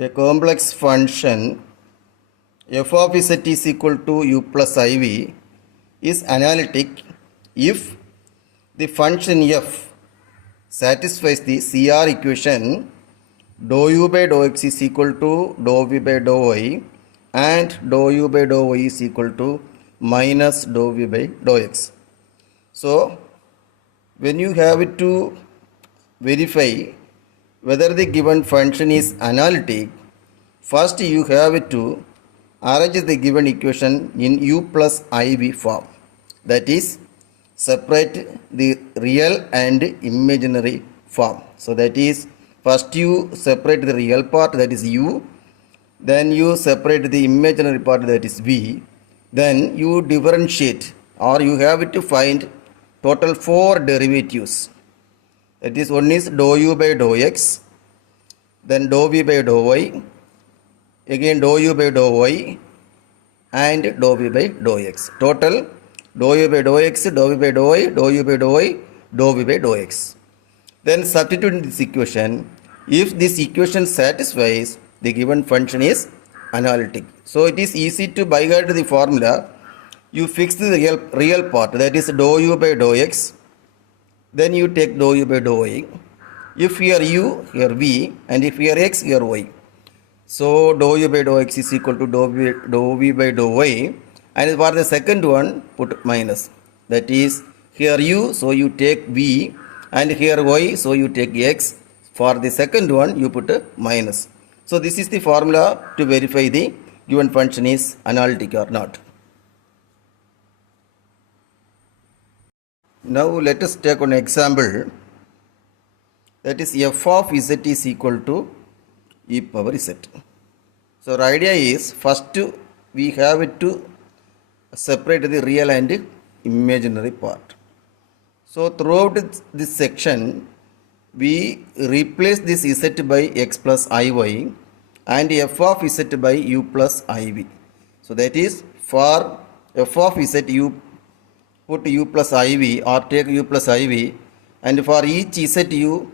A complex function f of z is equal to u plus iv is analytic if the function f satisfies the CR equation dou u by dou x is equal to dou v by dou y and dou u by dou y is equal to minus dou v by dou x. So, when you have to verify whether the given function is analytic, first you have to arrange the given equation in u plus iv form. That is, separate the real and imaginary form. So that is, first you separate the real part, that is u, then you separate the imaginary part, that is v, then you differentiate or you have to find total 4 derivatives. That is, one is dou u by dou x, then dou v by dou y, again dou u by dou y and dou v by dou x. Total dou u by dou x, dou v by dou y, dou u by dou y, dou v by dou x. Then substitute in this equation. If this equation satisfies, the given function is analytic. So it is easy to by heart the formula. You fix the real part, that is dou u by dou x, then you take dou u by dou y. If here u, here v, and if here x, here y. So dou u by dou x is equal to dou v by dou y, and for the second one put minus. That is, here u, so you take v, and here y, so you take x. For the second one you put a minus. So this is the formula to verify the given function is analytic or not. Now let us take an example, that is f of z is equal to e power z. So the idea is, first we have to separate the real and imaginary part. So throughout this section we replace this z by x plus iy and f of z by u plus iv. So that is, for f of z you put u plus iv or take u plus iv, and for each z you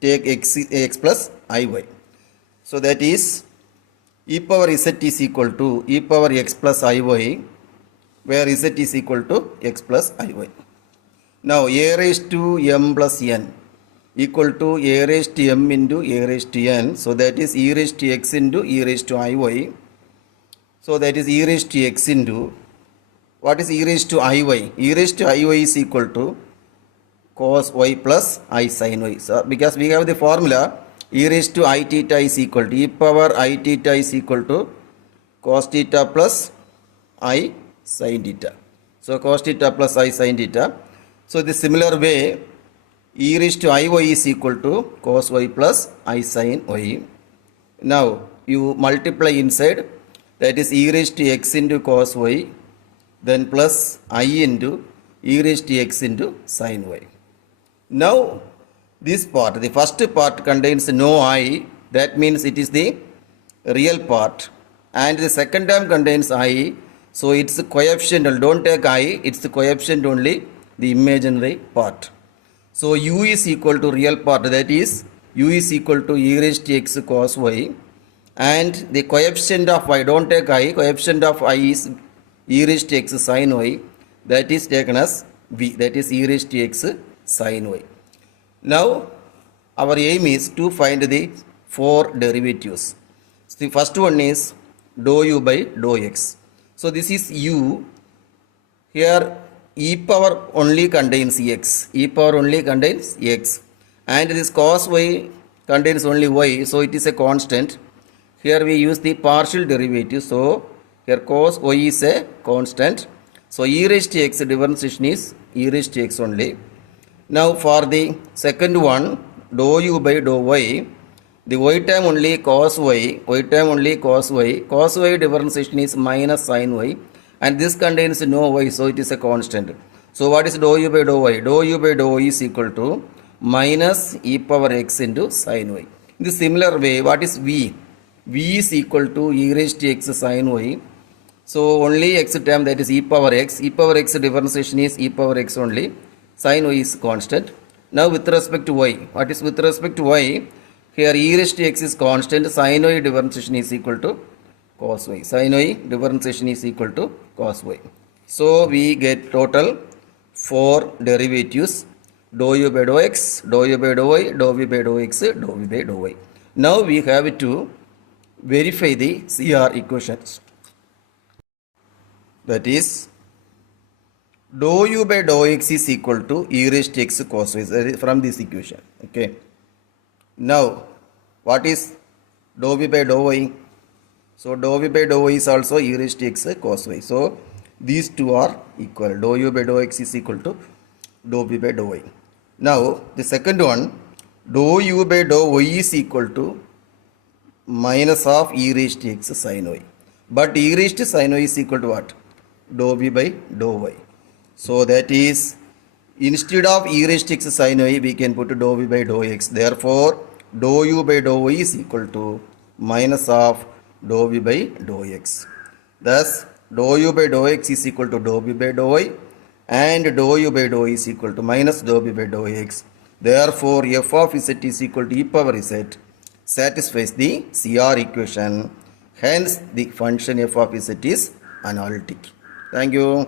take x plus iy. So that is, e power z is equal to e power x plus iy, where z is equal to x plus iy. Now a raised to m plus n equal to a raised to m into a raised to n. So that is e raised to x into e raised to iy. So that is e raised to x into, what is e raised to iy? E raised to iy is equal to cos y plus I sin y. So because we have the formula, e raised to I theta is equal to e power I theta is equal to cos theta plus I sin theta. So cos theta plus I sin theta. So the similar way, e raised to iy is equal to cos y plus I sin y. Now you multiply inside, that is e raised to x into cos y, then plus I into e raised to x into sin y. Now this part, the first part contains no I, that means it is the real part, and the second term contains I, so it's the coefficient, don't take I, it's the coefficient only, the imaginary part. So u is equal to real part, that is u is equal to e raised to x cos y, and the coefficient of y, don't take I, coefficient of I is e raised to x sin y, that is taken as v, that is e raised to x sin y. Now our aim is to find the 4 derivatives. So the first one is dou u by dou x. So this is u, here e power only contains x, e power only contains x, and this cos y contains only y, so it is a constant. Here we use the partial derivative, so here cos y is a constant. So e raised to x differentiation is e raised to x only. Now for the second one, dou u by dou y, the y term only cos y, y term only cos y differentiation is minus sin y, and this contains no y, so it is a constant. So what is dou u by dou y? Dou u by dou y is equal to minus e power x into sin y. In the similar way, what is v? V is equal to e raised to x sin y. So only x term, that is e power x. E power x differentiation is e power x only. Sin y is constant. Now with respect to y, what is with respect to y? Here e raised to x is constant, sin y differentiation is equal to cos y. Sin y differentiation is equal to cos y. So we get total 4 derivatives, dou u by dou x, dou u by dou y, dou v by dou x, dou v by dou y. Now we have to verify the CR equations. That is dou u by dou x is equal to e raised to x cos y from this equation. Okay. Now what is dou v by dou y? So dou v by dou y is also e raised to x cos y. So these two are equal. Dou u by dou x is equal to dou v by dou y. Now the second one, dou u by dou y is equal to minus of e raised to x sin y. But e raised to sin y is equal to what? Dou v by dou y. So that is, instead of e raised to x sin y, we can put dou v by dou x. Therefore, dou u by dou y is equal to minus of dou v by dou x. Thus, dou u by dou x is equal to dou v by dou y, and dou u by dou y is equal to minus dou v by dou x. Therefore, f of z is equal to e power z satisfies the CR equation. Hence, the function f of z is analytic. Thank you.